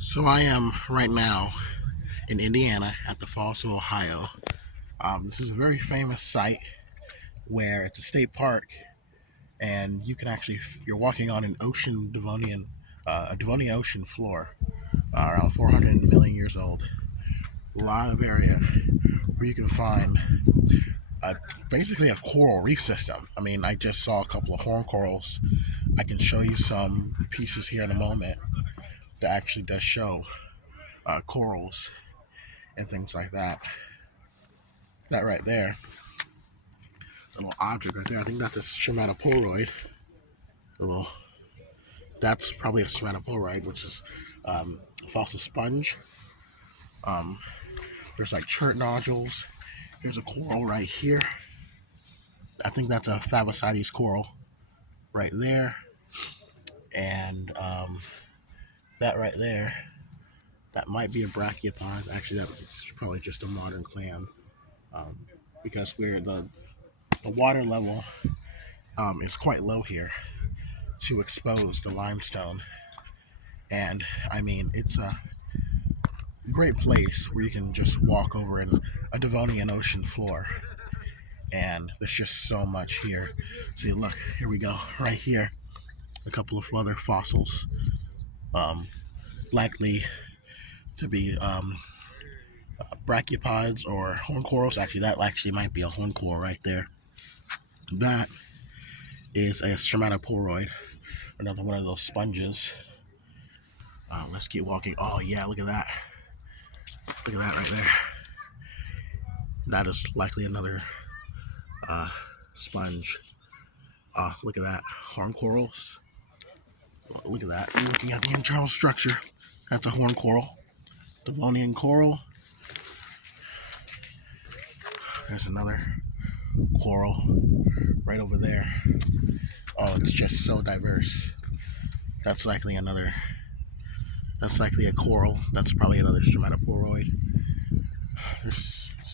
So I am right now in Indiana at the Falls of Ohio. This is a very famous site where it's a state park, and you can actually you're walking on an ocean Devonian, a Devonian ocean floor, around 400 million years old. A lot of area where you can find uh, basically a coral reef system. I mean, I just saw a couple of horn corals. I can show you some pieces here in a moment that actually does show corals and things like that. That right there, little object right there. I think that's a stromatoporoid. A little. That's probably a stromatoporoid, which is a fossil sponge. Um, there's like chert nodules. Here's a coral right here. I think that's a Favosites coral right there, and that right there, that might be a brachiopod. Actually, that's probably just a modern clam, um, because the water level is quite low here to expose the limestone. And I mean, it's a great place where you can just walk over in a Devonian ocean floor. And there's just so much here. See, look, here we go, right here. A couple of other fossils, um, likely to be brachiopods or horn corals. Actually, that actually might be a horn coral right there. That is a stromatoporoid, another one of those sponges. Let's keep walking. Oh yeah, look at that. Look at that right there. That is likely another sponge. Look at that. Horn corals. Look at that. You're looking at the internal structure. That's a horn coral. Devonian coral. There's another coral right over there. Oh, it's just so diverse. That's likely another. That's likely a coral. That's probably another stromatoporoid.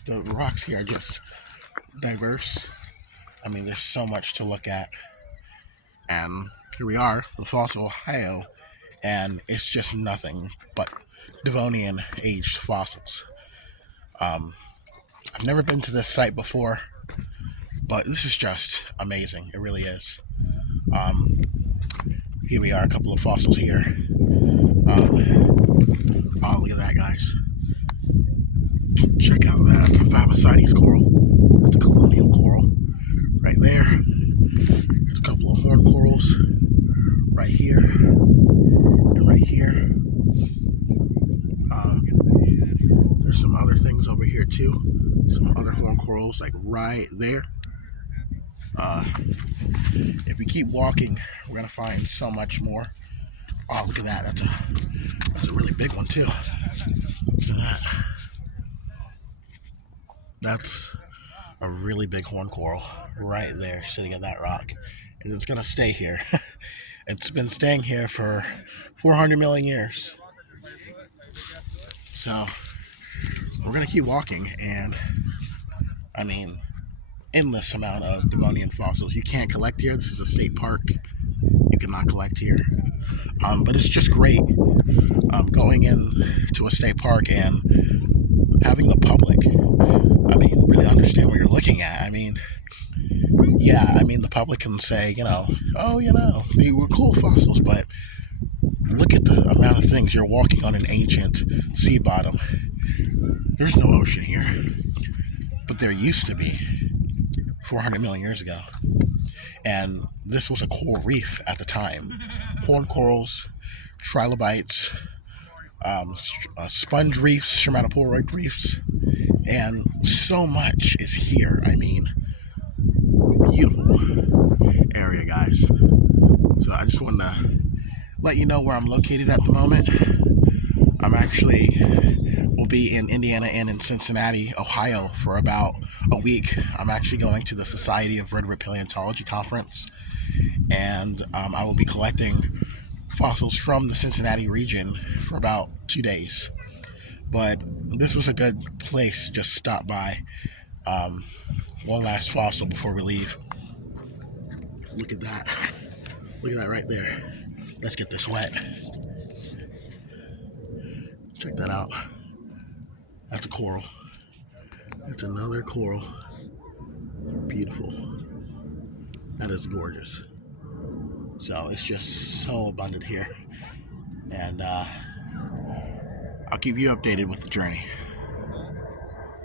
The rocks here are just diverse. I mean, there's so much to look at. And here we are, the Falls of Ohio, and it's just nothing but Devonian aged fossils. I've never been to this site before, but this is just amazing. It really is. Um, Here we are, a couple of fossils here. Oh, look at that, guys. Check out that. It's a Favosites coral. That's a colonial coral right there. There's a couple of horn corals right here and right here. There's some other things over here too. Some other horn corals like right there. If we keep walking, we're gonna find so much more. Oh, look at that. That's a really big one too. Look at that. That's a really big horn coral right there sitting at that rock. And it's gonna stay here. It's been staying here for 400 million years. So we're gonna keep walking, and I mean, endless amount of Devonian fossils. You can't collect here. This is a state park. You cannot collect here. But it's just great going in to a state park and having the public, I mean, really understand what you're looking at. I mean, yeah, I mean, the public can say, oh, they were cool fossils, but look at the amount of things. You're walking on an ancient sea bottom. There's no ocean here, but there used to be 400 million years ago. And this was a coral reef at the time. Horn corals, trilobites, sponge reefs, stromatoporoid reefs, and so much is here. I mean, beautiful area, guys. So I just wanted to let you know where I'm located at the moment. I'm actually will be in Indiana and in Cincinnati, Ohio for about a week. I'm actually going to the Society of Vertebrate Paleontology conference, and I will be collecting fossils from the Cincinnati region for about 2 days. But this was a good place to just stop by. One last fossil before we leave. Look at that. Look at that right there. Let's get this wet. Check that out. That's a coral. That's another coral. Beautiful. That is gorgeous. So it's just so abundant here. And I'll keep you updated with the journey.